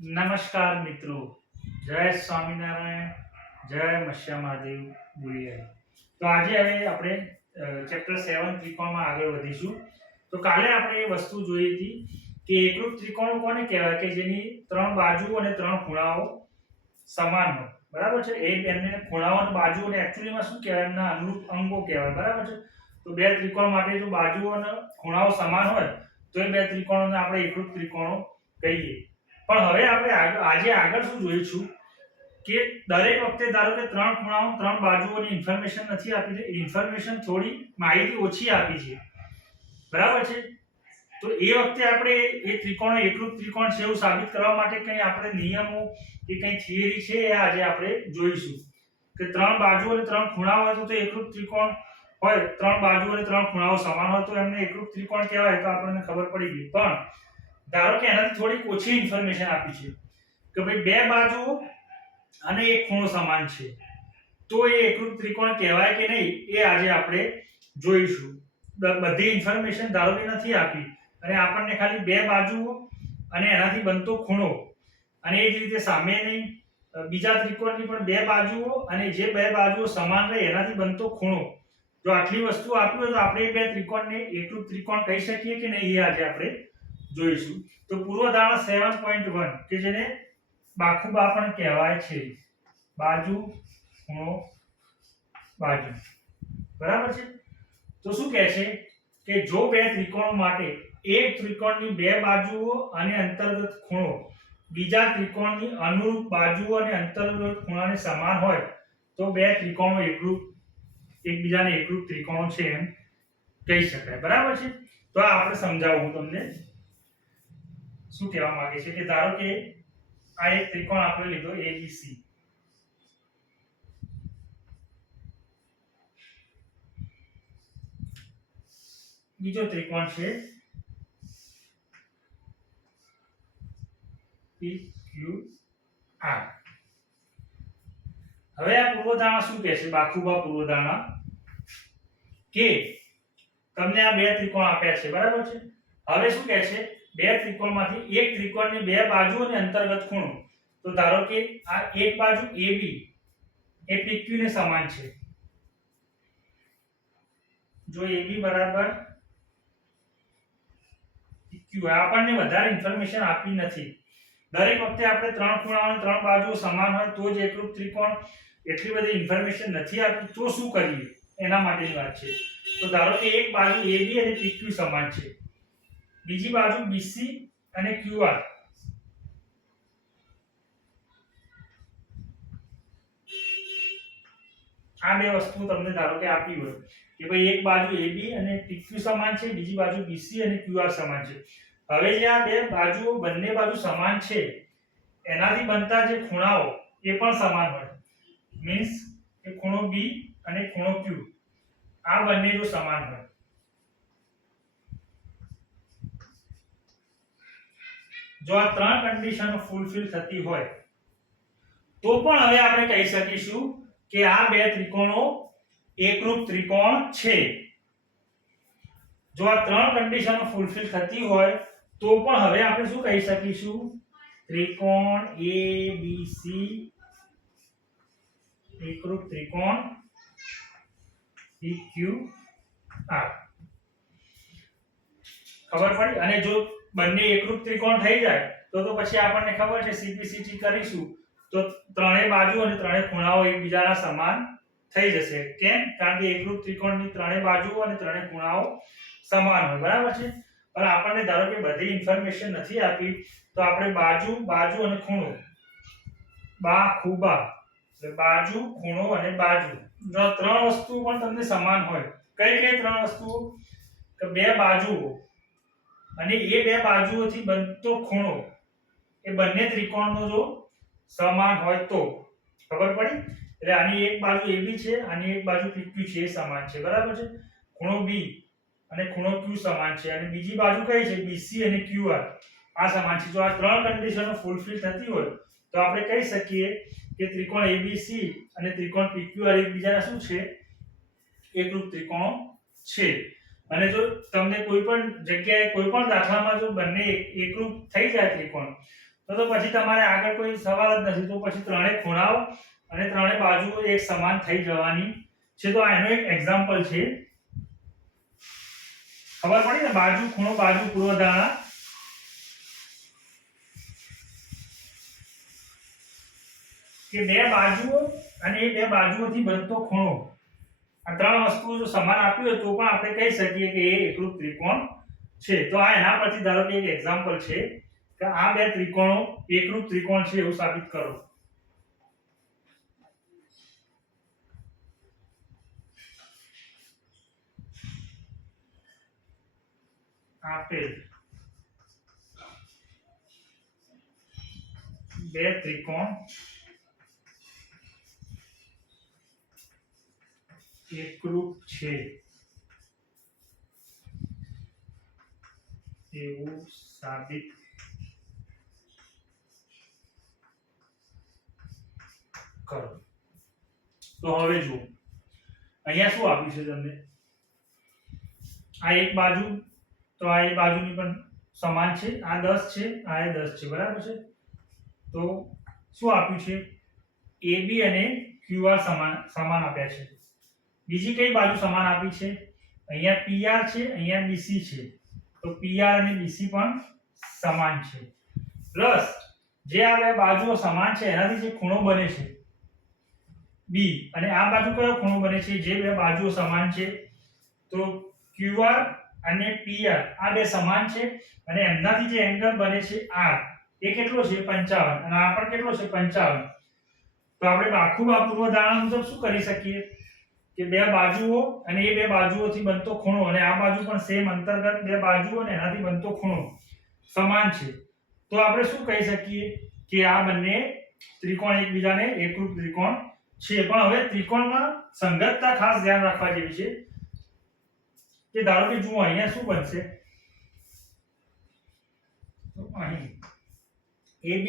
નમસ્કાર મિત્રો, જય સ્વામિનારાયણ, જય મત્સ્ય મહાદેવ બોલીએ. તો આજે હવે આપણે ચેપ્ટર 7 ત્રિકોણમાં આગળ વધીશું. તો કાલે આપણે એ વસ્તુ જોઈ હતી કે એકરૂપ ત્રિકોણ કોને કહેવાય કે જેની ત્રણ બાજુ અને ત્રણ ખૂણાઓ સમાન હોય. બરાબર છે? એ બંને ખૂણાઓ અને બાજુ અને એક્ચ્યુઅલીમાં શું કહેવાય એમના અનુરૂપ અંગો કહેવાય. બરાબર છે? તો બે ત્રિકોણ માટે જો બાજુઓ અને ખૂણાઓ સમાન હોય તો એ બે ત્રિકોણોને આપણે એકરૂપ ત્રિકોણો કહીએ. પણ હવે આપણે આજે આગળ શું જોઈશું કે દરેક વખતે ધારો કે ત્રણ ખૂણાઓ ત્રણ બાજુઓની ઇન્ફોર્મેશન નથી આપી છે, ઇન્ફોર્મેશન થોડી માહિતી ઓછી આપી છે. બરાબર છે? તો એ વખતે આપણે એ ત્રિકોણ એકરૂપ ત્રિકોણ છે એવું સાબિત કરવા માટે કંઈ આપણે નિયમો કે કંઈ થિયરી છે એ આજે આપણે જોઈશું કે ત્રણ બાજુ અને ત્રણ ખૂણા હોય તો એકરૂપ ત્રિકોણ હોય, ત્રણ બાજુ અને ત્રણ ખૂણાઓ સમાન હોય તો એમને એકરૂપ ત્રિકોણ કહેવાય. તો આપણને ખબર પડી ગઈ. પણ ધારો કે એનાથી થોડીક ઓછી ઇન્ફોર્મેશન આપી છે કે ભાઈ બે બાજુ અને એક ખૂણો સમાન છે તો એ એકરૂપ ત્રિકોણ કહેવાય કે નહીં એ આજે આપણે જોઈશું. બધી ઇન્ફોર્મેશન ધારો કે નથી આપી અને આપણને ખાલી બે બાજુઓ અને એનાથી બનતો ખૂણો અને એ જ રીતે સામેની બીજા ત્રિકોણની પણ બે બાજુઓ અને જે બે બાજુઓ સમાન રહે એનાથી બનતો ખૂણો, જો આટલી વસ્તુ આપી હોય તો આપણે એ બે ત્રિકોણને એકરૂપ ત્રિકોણ કહી શકીએ કે નહીં એ આજે આપણે જોઈશું. તો પૂર્વધારણા 7.1 કે જેને બાખુબા પણ કહેવાય છે, બાજુ ખૂણો બાજુ. બરાબર છે? તો શું કહે છે કે જો બે ત્રિકોણ માટે એક ત્રિકોણની બે બાજુઓ અને અંતર્ગત ખૂણો બીજા ત્રિકોણની અનુરૂપ બાજુઓ અને અંતર્ગત ખૂણાને સમાન હોય તો બે ત્રિકોણો એકબીજાને એકરૂપ ત્રિકોણો છે એમ કહી શકાય. બરાબર છે? તો આ આપણે સમજાવું તમને શું કહેવા માંગે છે કે ધારો કે આ એક ત્રિકોણ આપણે લીધો ABC, બીજો ત્રિકોણ છે PQR. હવે આ પૂર્વધારણા શું કહે છે? બાખુબા પૂર્વધારણા કે તમને આ બે ત્રિકોણ આપ્યા છે. બરાબર છે? હવે શું કહે છે? બે ત્રિકોણમાંથી એક ત્રિકોણની બે બાજુ અને અંતર્ગત ખૂણો. તો ધારો કે આ એક બાજુ AB એ PQ ને સમાન છે. જો AB બરાબર PQ, આપણને વધારે ઇન્ફોર્મેશન આપી નથી. દરેક વખતે આપણે ત્રણ ખૂણા અને ત્રણ બાજુઓ સમાન હોય તો જ એકરૂપ ત્રિકોણ, એટલી બધી ઇન્ફોર્મેશન નથી આપી તો શું કરીએ એના માટેની વાત છે. તો ધારો કે એક બાજુ AB અને PQ સમાન છે, બીજી બાજુ BC અને QR. આ બે વસ્તુ તમને ધારો કે આપી હોય કે ભાઈ એક બાજુ AB અને PQ સમાન છે, બીજી બાજુ BC અને QR સમાન છે. હવે જે આ બે બાજુઓ બંને બાજુ સમાન છે એનાથી બનતા જે ખૂણાઓ એ પણ સમાન હોય, મીન્સ કે ખૂણો B અને ખૂણો Q આ બંને જો સમાન હોય જો આ ત્રણ કન્ડિશનો ફૂલફિલ થતી હોય તો પણ હવે આપણે કહી શકીશું કે આ બે ત્રિકોણો એકરૂપ ત્રિકોણ છે. જો આ ત્રણ કન્ડિશનો ફૂલફિલ થતી હોય તો પણ હવે આપણે શું કહી શકીશું? ત્રિકોણ ABC એકરૂપ ત્રિકોણ PQR. ખબર પડી? અને જો બંને એકરૂપ ત્રિકોણ થઈ જાય તો પછી આપણને ખબર છે CPCT કરીશું તો ત્રણેય બાજુ અને ત્રણેય ખૂણાઓ એકબીજાના સમાન થઈ જશે. કેમ? કારણ કે એકરૂપ ત્રિકોણની ત્રણેય બાજુઓ અને ત્રણેય ખૂણાઓ સમાન હોય. બરાબર છે? પણ આપણને ધારો કે બધી ઇન્ફોર્મેશન નથી આપી તો આપણે બાજુ અને ખૂણો બાખુબા એટલે બાજુ ખૂણો અને બાજુ, જો ત્રણ વસ્તુ પણ તમને સમાન હોય, કઈ કઈ ત્રણ વસ્તુઓ? કે બે બાજુઓ અને એ બે બાજુઓથી બનતો ખૂણો એ બંને ત્રિકોણનો જો સમાન હોય તો. ખબર પડી? એટલે આની એક બાજુ AB છે, આની એક બાજુ PQ છે એ સમાન છે. બરાબર છે? ખૂણો B અને ખૂણો Q સમાન છે અને બીજી બાજુ કઈ છે? BC અને QR આ સમાન છે. જો આ ત્રણ કન્ડિશનો ફૂલફિલ થતી હોય તો આપણે કહી શકીએ કે ત્રિકોણ ABC અને ત્રિકોણ PQR એકબીજાના શું છે? એકરૂપ ત્રિકોણો છે. અને જો તમને કોઈ પણ જગ્યાએ કોઈ પણ દાખલામાં જો બંને એકરૂપ થઈ જાય ત્રિકોણ તો પછી તમારે આગળ કોઈ સવાલ જ નથી. તો પછી ત્રણેય ખૂણાઓ અને ત્રણેય બાજુઓ એક સમાન થઈ જવાની છે. તો આ એનો એક એક્ઝામ્પલ છે. ખબર પડી ને, બાજુ ખૂણો બાજુ પૂર્વધારણા કે બે બાજુઓ અને એ બે બાજુઓથી બનતો ખૂણો, આ ત્રણ વસ્તુઓ જો સમાન આપી હોય તો પણ આપણે કહી શકીએ કે એ એકરૂપ ત્રિકોણ છે. તો આ એના પરથી ધારો કે એક એક્ઝામ્પલ છે કે આ બે ત્રિકોણો એકરૂપ ત્રિકોણ છે એવું સાબિત કરો. આપેલ બે ત્રિકોણ એકરૂપ છે એવું સાબિત કરો. તો હવે જુઓ અહીંયા શું આપ્યું છે તમને, આ એક બાજુ, તો આ એક બાજુની પણ સમાન છે, આ 10 છે, આ 10 છે, બરાબર છે. તો શું આપ્યું છે, AB અને QR સમાન આપ્યા છે. બીજી કઈ બાજુ સમાન આપી છે, અહીંયા PR છે, અહીંયા BC છે. તો PR અને BC પણ સમાન છે. પ્લસ જે આ બે બાજુઓ સમાન છે એનાથી જે ખૂણો બને છે B, અને આ બાજુ કયો ખૂણો બને છે, જે બે બાજુઓ સમાન છે તો QR અને PR આ બે સમાન છે અને એમનાથી જે એંગલ બને છે R એ કેટલો છે 55, અને આ પણ કેટલો છે 55. તો આપણે આખું આ પૂર્વધારણા મુજબ શું કરી શકીએ કે બે બાજુઓ અને એ બે બાજુઓથી બનતો ખૂણો અને આ બાજુ પણ સેમ અંતર્ગત બે બાજુઓ અને એનાથી બનતો ખૂણો સમાન છે. તો આપણે શું કહી શકીએ કે આ બંને ત્રિકોણ એકબીજાને એકરૂપ ત્રિકોણ છે. પણ હવે ત્રિકોણમાં સંગતતા ખાસ ધ્યાન રાખવા જેવી છે કે ધારો કે જુઓ અહીંયા શું બનશે, તો અહીં AB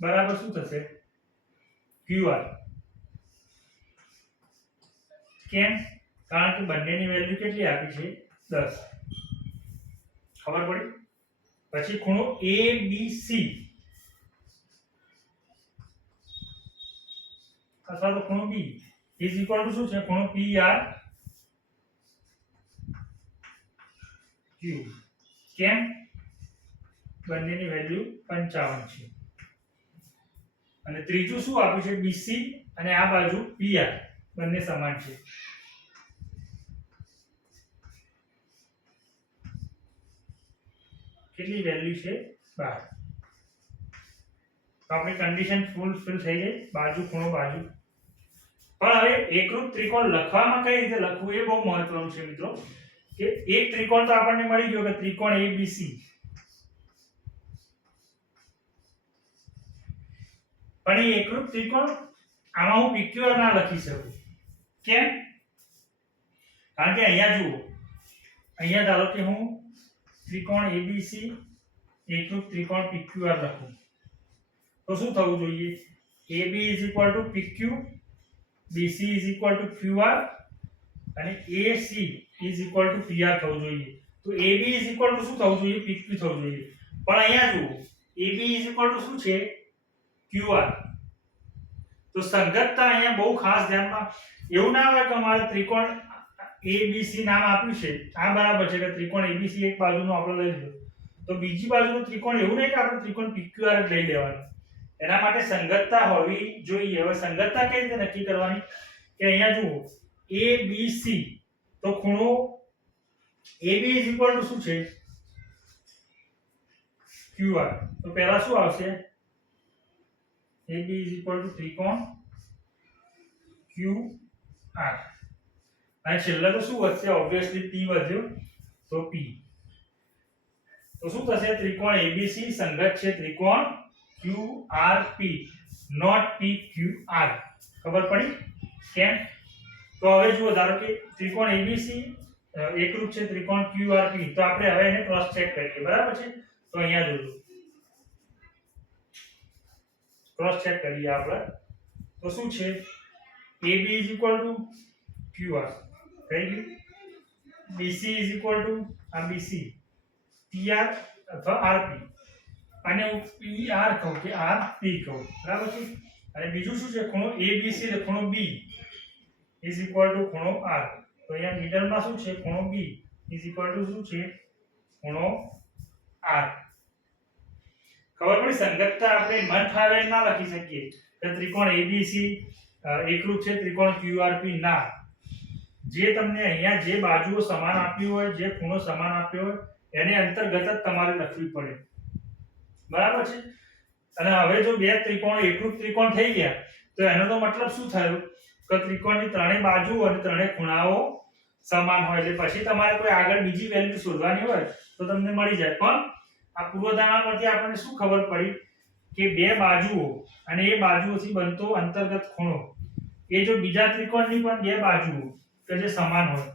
બરાબર શું થશે QR. કેમ? કારણ કે બંનેની વેલ્યુ કેટલી આપી છે 10. ખબર પડી? પછી ખૂણો ABC અથવા તો ખૂણો B ઇઝ ઇક્વલ ટુ શું છે, ખૂણો PR Q. કેમ? બંનેની વેલ્યુ 55 છે. અને ત્રીજું શું આપ્યું છે, BC અને આ બાજુ PR બંને સમાન છે. કેટલી વેલ્યુ છે 12. તો આપણી કન્ડિશન ફૂલફિલ થઈ ગઈ, બાજુ ખૂણો બાજુ. પણ હવે એકરૂપ ત્રિકોણ લખવામાં કઈ રીતે લખવું એ બહુ મહત્વનું છે મિત્રો. કે એક ત્રિકોણ તો આપણને મળી ગયો કે ત્રિકોણ ABC, પણ એ એકરૂપ ત્રિકોણ આમાં હું PQR ના લખી શકું. કેમ? કારણ કે અહીંયા જુઓ, અહીંયા ધારો કે હું ત્રિકોણ ABC એકરૂપ ત્રિકોણ PQR લખું તો શું થવું જોઈએ, AB PQ, BC QR અને AC PR થવું જોઈએ. તો AB શું થવું જોઈએ, PQ થવું જોઈએ. પણ અહીંયા જુઓ AB શું છે QR. તો સંગતતા અહીંયા બહુ ખાસ ધ્યાનમાં, એવું ના હોય કે અમારે ત્રિકોણ ABC નામ આપ્યું છે આ બરાબર છે કે ત્રિકોણ ABC એક બાજુનો આપણે લઈ લીધો તો બીજી બાજુનું ત્રિકોણ એવું નહીં કે આપણે ત્રિકોણ PQR જ લઈ લેવાનું. એના માટે સંગતતા હોવી જોઈએ. હવે સંગતતા કઈ રીતે નક્કી કરવાની કે અહીંયા જુઓ ABC, તો ખૂણો AB શું છે QR. તો પહેલા શું આવશે, AB ત્રિકોણ QR અને છેલ્લે તો શું વધશે, ઓબ્વિયસલી P વધ્યો તો P. તો શું થશે, ત્રિકોણ ABC સંગત છે ત્રિકોણ QRP, નોટ PQR. ખબર પડી? કેમ? તો હવે જુઓ, ધારો કે ત્રિકોણ ABC એકરૂપ છે ત્રિકોણ QRP, તો આપણે હવે એને ક્રોસ ચેક કરીએ, બરાબર છે. તો અહીંયા જોજો, ક્રોસ ચેક કરીએ આપણે. તો શું છે, AB QR થઈ ગયું, BC આ BC, PR અથવા આરપી, અને હું પી આર કહું કે આર પી કહું, બરાબર છે. અને બીજું શું છે, ખૂણો એબીસી એટલે ખૂણો બી ઇઝ ઇક્વલ ટુ ખૂણો આર. તો અહીંયા મિડલમાં શું છે, ખૂણો બી ઇઝ ઇક્વલ ટુ શું છે, ખૂણો આર. ખબર પડી? સંગતતા આપણે મન ફાવે ના લખી શકીએ કે ત્રિકોણ એબીસી એકરૂપ છે ત્રિકોણ ક્યુઆરપી, ના. જે તમને અહીંયા જે બાજુઓ સમાન આપ્યું હોય, જે ખૂણો સમાન આપ્યો હોય, એની અંતર્ગત જ તમારે લખવી પડે, બરાબર છે. અને હવે જો બે ત્રિકોણ એકરૂપ ત્રિકોણ થઈ ગયા તો એનો તો મતલબ શું થયો કે ત્રિકોણની ત્રણેય બાજુ અને ત્રણેય ખૂણાઓ સમાન હોય, એટલે પછી તમારે કોઈ આગળ બીજી વેલ્યુ શોધવાની હોય તો તમને મળી જાય. પણ આ પૂર્વધારણા પરથી આપણને શું ખબર પડી કે બે બાજુઓ અને એ બાજુઓથી બનતો અંતર્ગત ખૂણો એ જો બીજા ત્રિકોણની પણ બે બાજુઓ કે જે સમાન હોય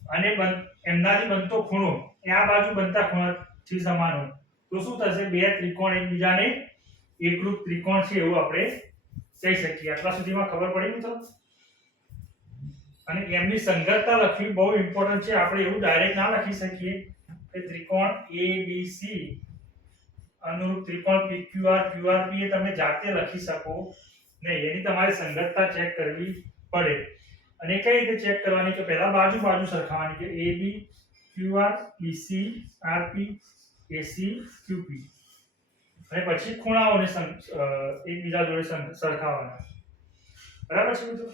અને એમનાથી બનતો ખૂણો એ આ બાજુ બનતા ખૂણાથી સમાન હોય તો શું થશે, બે ત્રિકોણ એકબીજાને એકરૂપ ત્રિકોણ છે એવું આપણે કહી શકીએ. આટલા સુધીમાં ખબર પડી મિત્રો? અને એમની સંગતતા લખવી બહુ ઇમ્પોર્ટન્ટ છે. આપણે એવું ડાયરેક્ટ ના લખી શકીએ કે ત્રિકોણ એબીસી અનુરૂપ ત્રિકોણ પીક્યુઆર ક્યુઆરપી એ તમે જાતે લખી શકો નહીં, એની તમારે સંગતતા ચેક કરવી પડે. અને કઈ રીતે ચેક કરવાની કે પહેલા બાજુ બાજુ સરખાવવાની કે AB QR BC RP AC QP, અને પછી ખૂણાઓને એકબીજા જોડે સરખાવવાના, બરાબર છે મિત્રો?